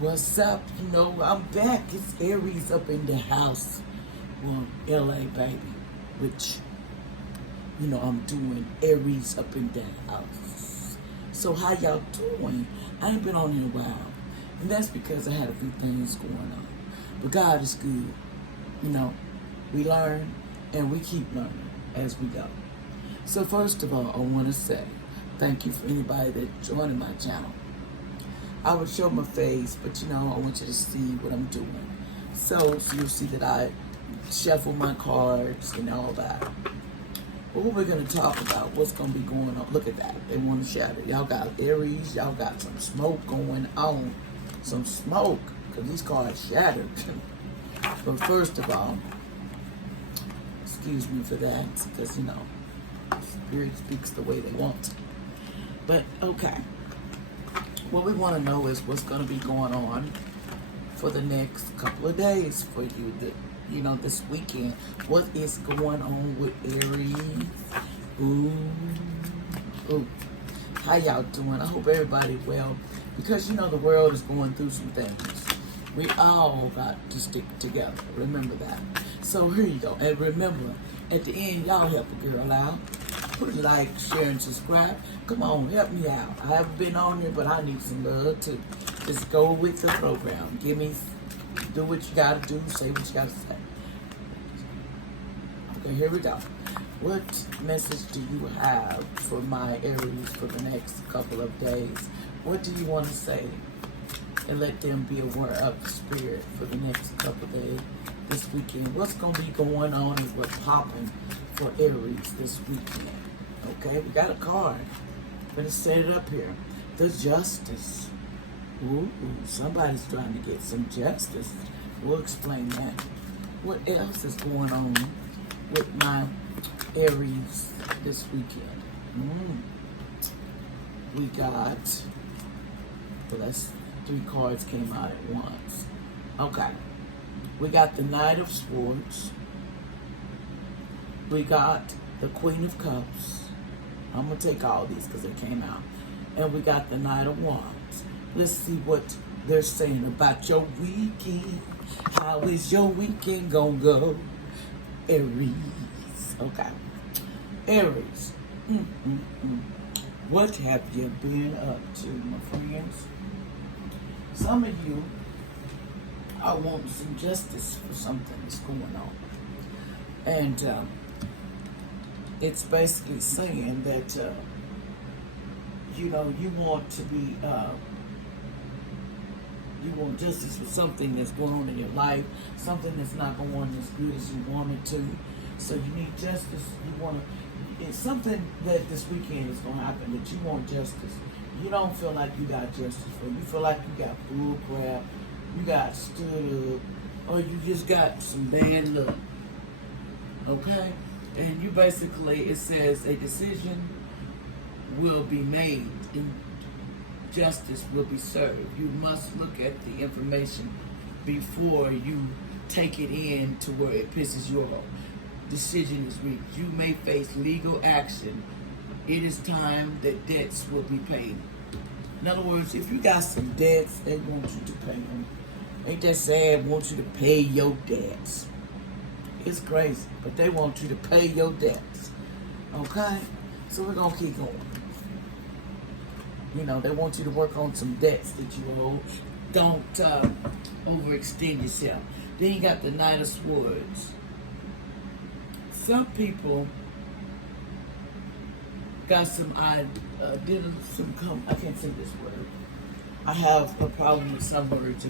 What's up? I'm back. It's Aries up in the house. Well, LA, baby. Which, I'm doing Aries up in the house. So, how y'all doing? I ain't been on in a while. And that's because I had a few things going on. But God is good. We learn and we keep learning as we go. So, first of all, I want to say thank you for anybody that joined my channel. I would show my face, but I want you to see what I'm doing. So you'll see that I shuffle my cards and all that. But what we're going to talk about, what's going to be going on. Look at that. They want to shatter. Y'all got Aries. Y'all got some smoke going on. Some smoke, because these cards shattered. But first of all, excuse me for that, because, Spirit speaks the way they want to. But, okay. What we want to know is what's going to be going on for the next couple of days for you, this weekend. What is going on with Aries? Ooh. How y'all doing? I hope everybody well, because the world is going through some things. We all got to stick together. Remember that. So here you go. And remember, at the end, y'all help a girl out. Put a like, share, and subscribe. Come on, help me out. I haven't been on here, but I need some love too. Just go with the program. Do what you gotta do, say what you gotta say. Okay, here we go. What message do you have for my Aries for the next couple of days? What do you want to say? And let them be aware of the spirit for the next couple of days this weekend. What's going to be going on and what's popping for Aries this weekend? Okay, we got a card. Let's set it up here. The Justice. Ooh, somebody's trying to get some justice. We'll explain that. What else is going on with my Aries this weekend? We got, that's 3 cards came out at once. Okay. We got the Knight of Swords. We got the Queen of Cups. I'm going to take all these because they came out. And we got the Knight of Wands. Let's see what they're saying about your weekend. How is your weekend going to go? Aries. Okay. Aries. What have you been up to, my friends? Some of you are wanting some justice for something that's going on. And it's basically saying that, you want to be, you want justice for something that's going on in your life, something that's not going as good as you want it to. So you need justice. You want to, it's something that this weekend is going to happen that you want justice. You don't feel like you got justice for. You feel like you got bull crap, you got stood up, or you just got some bad luck. Okay? And you basically, it says a decision will be made and justice will be served. You must look at the information before you take it in to where it pisses you off. Decision is reached. You may face legal action. It is time that debts will be paid. In other words, if you got some debts, they want you to pay them. Ain't that sad? Want you to pay your debts. It's crazy, but they want you to pay your debts. Okay? So we're going to keep going. They want you to work on some debts that you owe. Don't overextend yourself. Then you got the Knight of Swords. Some people got some, I can't say this word. I have a problem with some words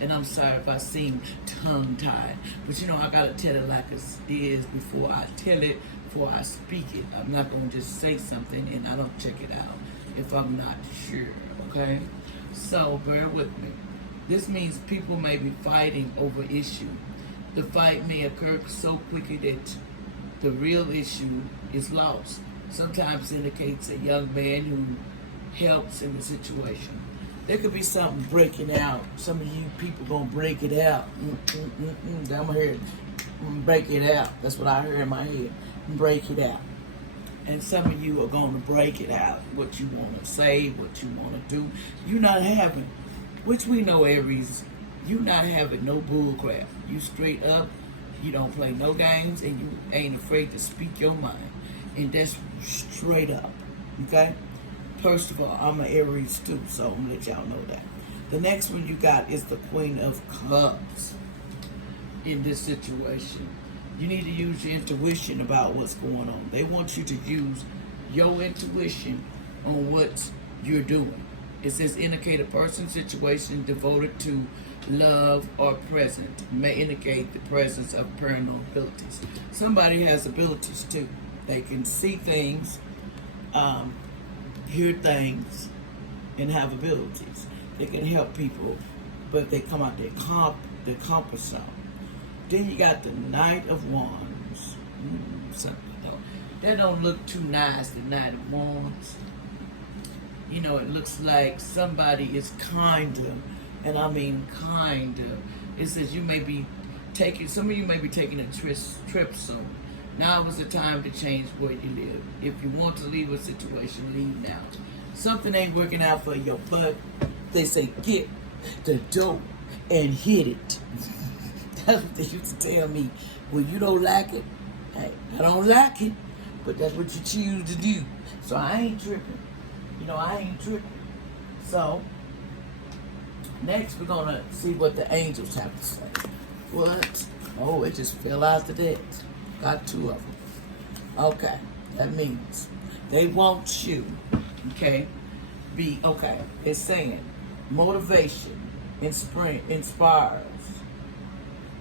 and I'm sorry if I seem tongue-tied. But I gotta tell it like it is before I tell it, before I speak it. I'm not gonna just say something and I don't check it out if I'm not sure, okay? So bear with me. This means people may be fighting over issue. The fight may occur so quickly that the real issue is lost. Sometimes indicates a young man who helps in the situation. There could be something breaking out. Some of you people gonna break it out. I'm gonna hear it. Break it out. That's what I heard in my head. Break it out. And some of you are gonna break it out. What you wanna say, what you wanna do. You're not having which we know, Aries, you not having no bull crap. You straight up, you don't play no games, and you ain't afraid to speak your mind. And that's straight up, okay? First of all, I'm an Aries too, so I'm gonna let y'all know that. The next one you got is the Queen of Cups. In this situation, you need to use your intuition about what's going on. They want you to use your intuition on what you're doing. It says indicate a person, situation devoted to love or present. May indicate the presence of paranormal abilities. Somebody has abilities too. They can see things, hear things, and have abilities. They can help people, but they come out their comfort zone. Then you got the Knight of Wands. That don't look too nice, the Knight of Wands. You know, it looks like somebody is kinda, and I mean kinda. It says you may be taking, some of you may be taking a trip soon. Now is the time to change where you live. If you want to leave a situation, leave now. Something ain't working out for your butt. They say get the dope and hit it. That's what they used to tell me. Well, you don't like it. Hey, I don't like it, but that's what you choose to do. So I ain't tripping. You know, I ain't tripping. So, next we're going to see what the angels have to say. What? Oh, it just fell out the deck. Got two of them. Okay, that means they want you, okay, it's saying motivation, inspires,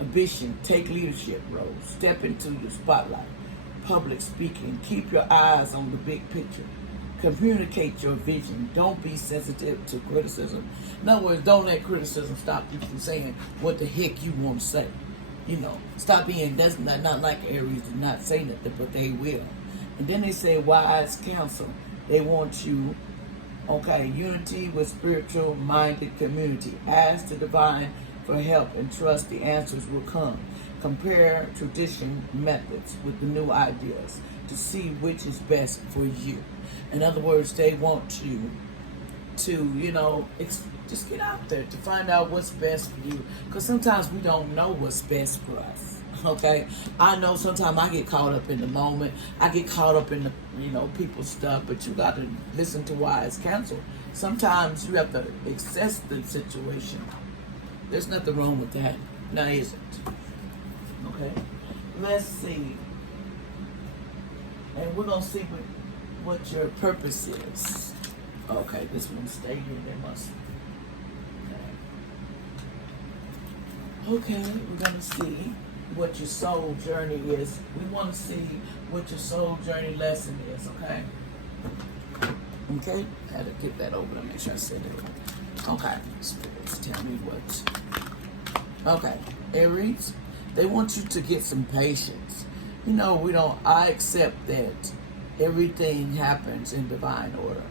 ambition, take leadership roles, step into your spotlight, public speaking, keep your eyes on the big picture, communicate your vision, don't be sensitive to criticism. In other words, don't let criticism stop you from saying what the heck you want to say. You know, stop being, that's not like Aries do not say nothing, but they will. And then they say wise counsel. They want you, okay, unity with spiritual minded community. Ask the divine for help and trust the answers will come. Compare tradition methods with the new ideas to see which is best for you. In other words, they want you to, you know, just get out there to find out what's best for you. Because sometimes we don't know what's best for us. Okay? I know sometimes I get caught up in the moment. I get caught up in the, you know, people's stuff. But you got to listen to wise counsel. Sometimes you have to assess the situation. There's nothing wrong with that. Now, is it? Okay? Let's see. And we're going to see what your purpose is. Okay, this one stay here. They must. Okay, we're going to see what your soul journey is. We want to see what your soul journey lesson is, okay? Okay, I had to get that over to make sure I said it. Okay, spirits, tell me what. Okay, Aries, they want you to get some patience. You know, I accept that everything happens in divine order.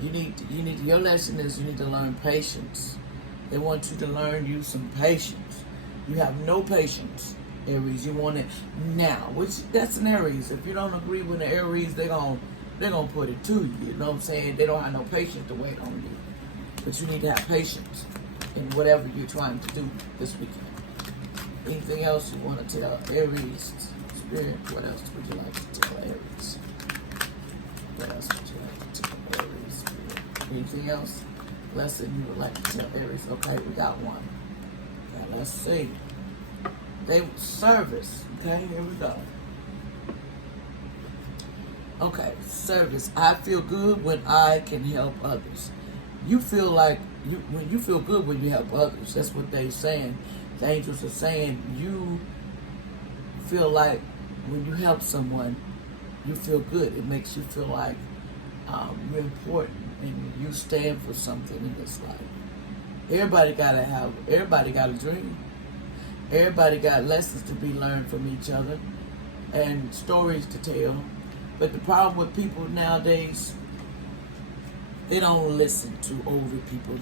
Your lesson is you need to learn patience. They want you to learn you some patience. You have no patience, Aries. You want it now, which that's an Aries. If you don't agree with the Aries, they're gonna put it to you. You know what I'm saying? They don't have no patience to wait on you. But you need to have patience in whatever you're trying to do this weekend. Anything else you want to tell Aries spirit? What else would you like to tell Aries? What else would you like to tell Aries spirit? Anything else? Lesson you would like to tell Aries? Okay, we got one. Now let's see. Service. Okay, here we go. Okay, service. I feel good when I can help others. You feel like when you feel good when you help others. That's what they're saying. The angels are saying you feel like when you help someone, you feel good. It makes you feel like you're important and you stand for something in this life. Everybody got a dream. Everybody got lessons to be learned from each other and stories to tell. But the problem with people nowadays, they don't listen to older people.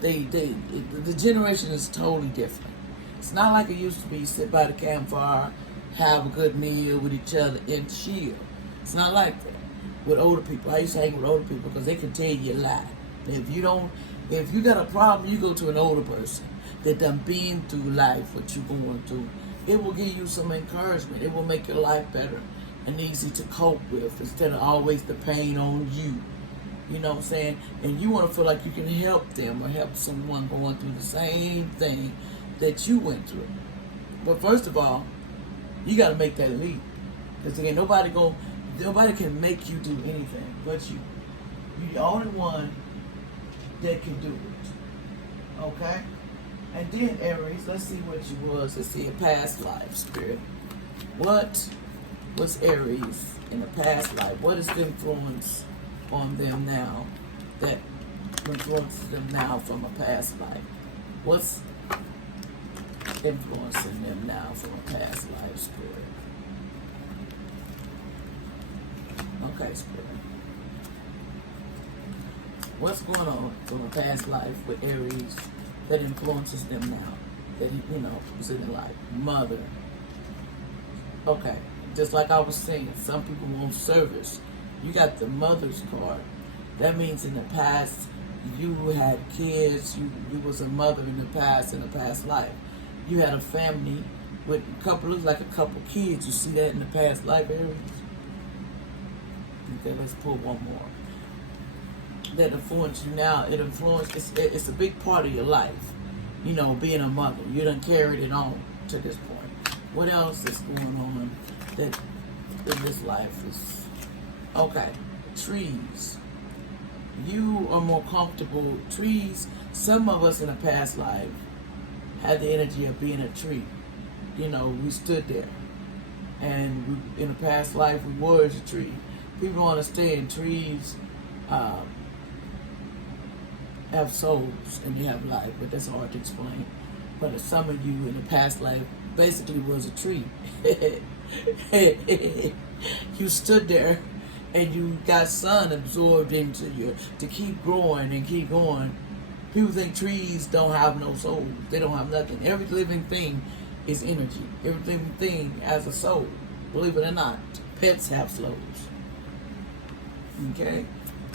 The generation is totally different. It's not like it used to be, sit by the campfire, have a good meal with each other and chill. It's not like that with older people. I used to hang with older people because they can tell you a lie. If you don't If you got a problem, you go to an older person that done been through life, what you're going through. It will give you some encouragement. It will make your life better and easy to cope with instead of always the pain on you. You know what I'm saying? And you want to feel like you can help them or help someone going through the same thing that you went through. But first of all, you got to make that leap. Because again, nobody can make you do anything but you. You're the only one that can do it. Okay? And then Aries, let's see what you was. Let's see a past life, Spirit. What was Aries in a past life? What is the influence on them now that influences them now from a past life? What's influencing them now from a past life, Spirit? Okay, Spirit. What's going on from a past life with Aries that influences them now? That, was in their life. Mother. Okay. Just like I was saying, some people want service. You got the mother's card. That means in the past, you had kids. You was a mother in a past life. You had a family with looks like a couple kids. You see that in the past life, Aries? Okay, let's pull one more. That influence you now. It's a big part of your life. Being a mother. You done carried it on to this point. What else is going on that in this life is okay? Trees. You are more comfortable. Trees. Some of us in a past life had the energy of being a tree. We stood there, and in a past life we were a tree. People don't understand trees have souls and you have life, but that's hard to explain. But some of you in the past life basically was a tree. You stood there and you got sun absorbed into you to keep growing and keep going. People think trees don't have no soul. They don't have nothing. Every living thing is energy. Every living thing has a soul. Believe it or not, pets have souls. Okay?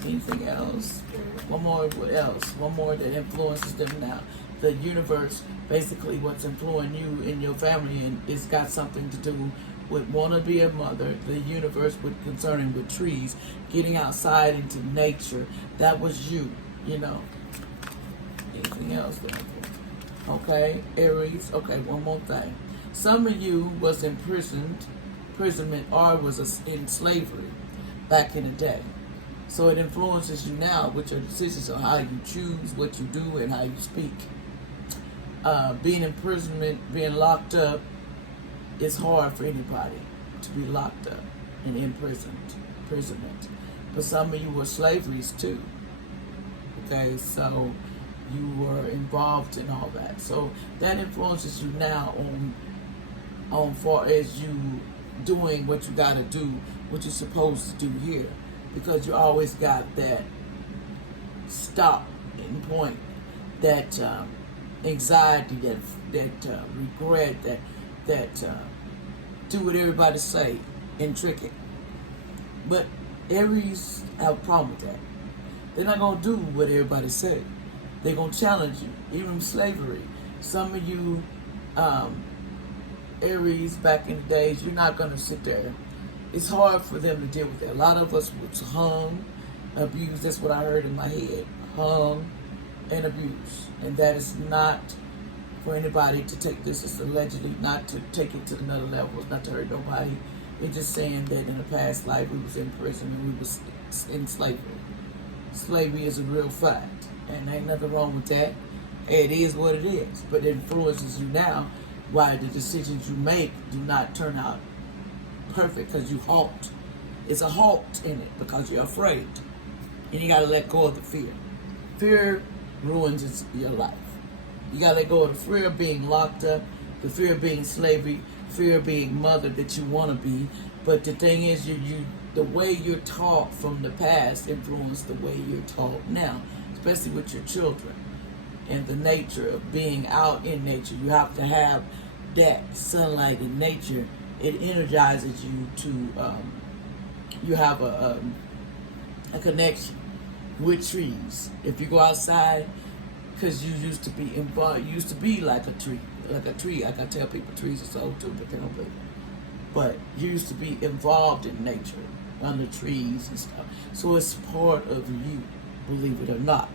Anything else? One more, what else? One more that influences them now. The universe, basically what's influencing you in your family, and it's got something to do with want to be a mother. The universe concerning with trees, getting outside into nature. That was you, Anything else? Okay, Aries. Okay, one more thing. Some of you was imprisonment, or was in slavery back in the day. So it influences you now with your decisions on how you choose, what you do, and how you speak. Being imprisonment, being locked up, it's hard for anybody to be locked up and imprisonment. But some of you were slaveries too. Okay, so you were involved in all that. So that influences you now on far as you doing what you got to do, what you're supposed to do here. Because you always got that stop and point, that anxiety, that regret, that do what everybody say and trick it. But Aries have a problem with that. They're not gonna do what everybody say. They're gonna challenge you, even slavery. Some of you Aries back in the days, you're not gonna sit there. It's hard for them to deal with it. A lot of us was hung, abused. That's what I heard in my head. Hung and abused. And that is not for anybody to take this as allegedly, not to take it to another level, not to hurt nobody. It's just saying that in the past life we was in prison and we was in slavery. Slavery is a real fact. And there ain't nothing wrong with that. It is what it is. But it influences you now why the decisions you make do not turn out perfect, because you halt. It's a halt in it because you're afraid. And you got to let go of the fear. Fear ruins your life. You got to let go of the fear of being locked up, the fear of being slavery, fear of being mother that you want to be. But the thing is, the way you're taught from the past influences the way you're taught now, especially with your children. And the nature of being out in nature. You have to have that sunlight in nature. It energizes you to, you have a connection with trees. If you go outside, because you used to be involved, you used to be like a tree. Like a tree, I can tell people trees are so too, but they don't believe it. But you used to be involved in nature, under trees and stuff. So it's part of you, believe it or not.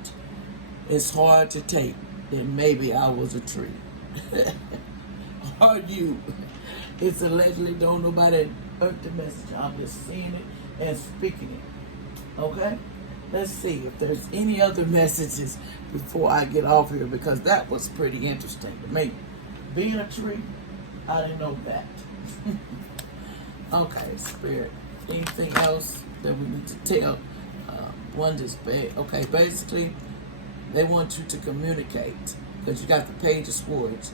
It's hard to take that maybe I was a tree. Or you. It's allegedly, don't nobody hurt the message. I'm just seeing it and speaking it. Okay? Let's see if there's any other messages before I get off here, because that was pretty interesting to me. Being a tree, I didn't know that. Okay, Spirit. Anything else that we need to tell? One just bad. Okay, basically, they want you to communicate, because you got the Page of Swords,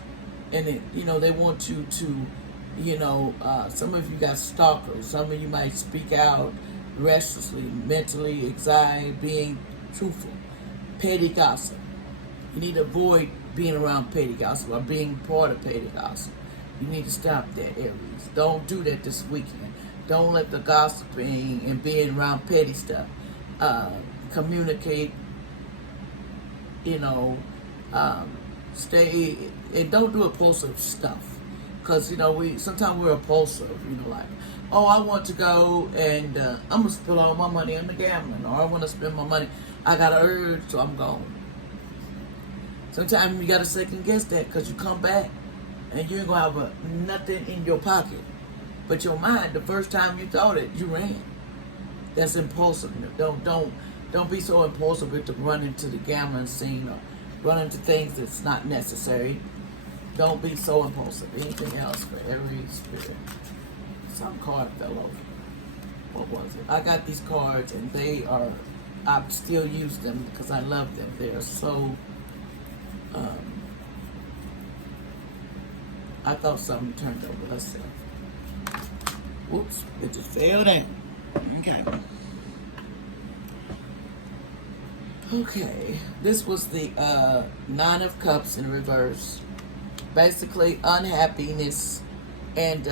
and it, they want you to, some of you got stalkers. Some of you might speak out restlessly, mentally, anxiety, being truthful. Petty gossip. You need to avoid being around petty gossip or being part of petty gossip. You need to stop that, Aries. Don't do that this weekend. Don't let the gossiping and being around petty stuff. Communicate, stay, and don't do impulsive stuff. Because, sometimes we're impulsive, like, oh, I want to go and I'm going to spend all my money on the gambling, or I want to spend my money. I got an urge, so I'm going. Sometimes you got to second guess that, because you come back and you ain't going to have nothing in your pocket. But your mind, the first time you thought it, you ran. That's impulsive. Don't be so impulsive to run into the gambling scene or run into things that's not necessary. Don't be so impulsive. Anything else for Aries Spirit? Some card fell over. What was it? I got these cards, and I still use them because I love them. They are so, I thought something turned over. Let's see. Whoops, it just fell down. Okay. Okay, this was the Nine of Cups in reverse. Basically, unhappiness and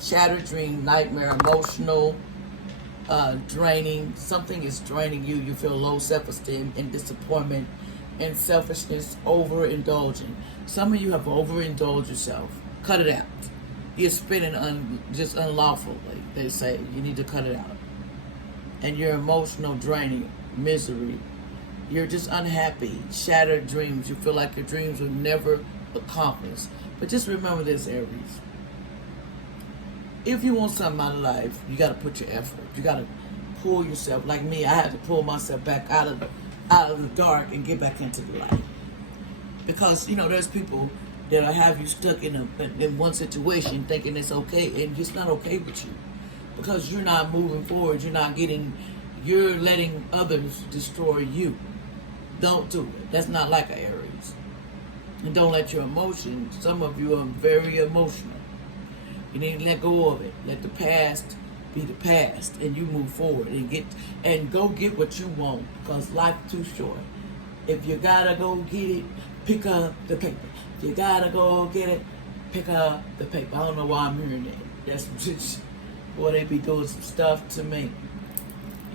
shattered dream, nightmare, emotional, draining. Something is draining you. You feel low self-esteem and disappointment and selfishness, overindulging. Some of you have overindulged yourself. Cut it out. You're spending just unlawfully. They say you need to cut it out. And your emotional draining, misery. You're just unhappy, shattered dreams. You feel like your dreams were never accomplished. But just remember this, Aries. If you want something out of life, you got to put your effort. You got to pull yourself. Like me, I had to pull myself back out of the dark and get back into the light. Because, there's people that'll have you stuck in one situation thinking it's okay, and it's not okay with you. Because you're not moving forward. You're letting others destroy you. Don't do it. That's not like an Aries. And don't let your emotions, some of you are very emotional. You need to let go of it. Let the past be the past, and you move forward and go get what you want, because life's too short. If you gotta go get it, pick up the paper. If you gotta go get it, pick up the paper. I don't know why I'm hearing that. That's just, boy, they be doing some stuff to me.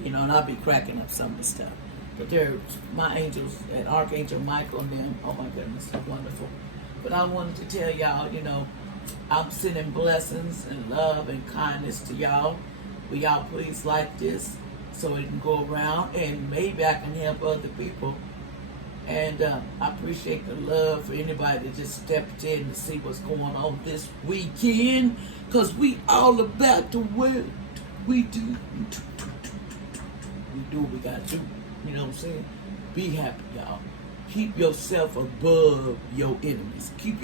And I'll be cracking up some of the stuff. But they're my angels, and Archangel Michael and them. Oh my goodness, they're wonderful. But I wanted to tell y'all, I'm sending blessings and love and kindness to y'all. Will y'all please like this so it can go around, and maybe I can help other people. And I appreciate the love for anybody that just stepped in to see what's going on this weekend, because we all about the world. We do what we gotta do. You know what I'm saying? Be happy, y'all. Keep yourself above your enemies. Keep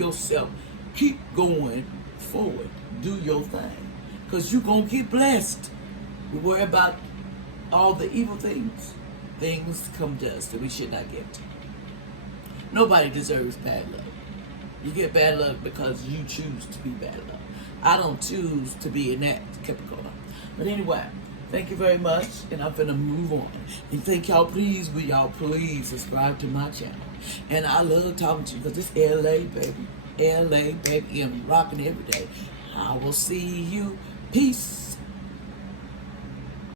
going forward. Do your thing. Because you're going to get blessed. We worry about all the evil things. Things come to us that we should not get. Nobody deserves bad luck. You get bad luck because you choose to be bad luck. I don't choose to be in that category. But anyway, thank you very much, and I'm going to move on. And thank y'all, will y'all please subscribe to my channel. And I love talking to you because it's LA, baby. LA, baby. I'm rocking every day. I will see you. Peace.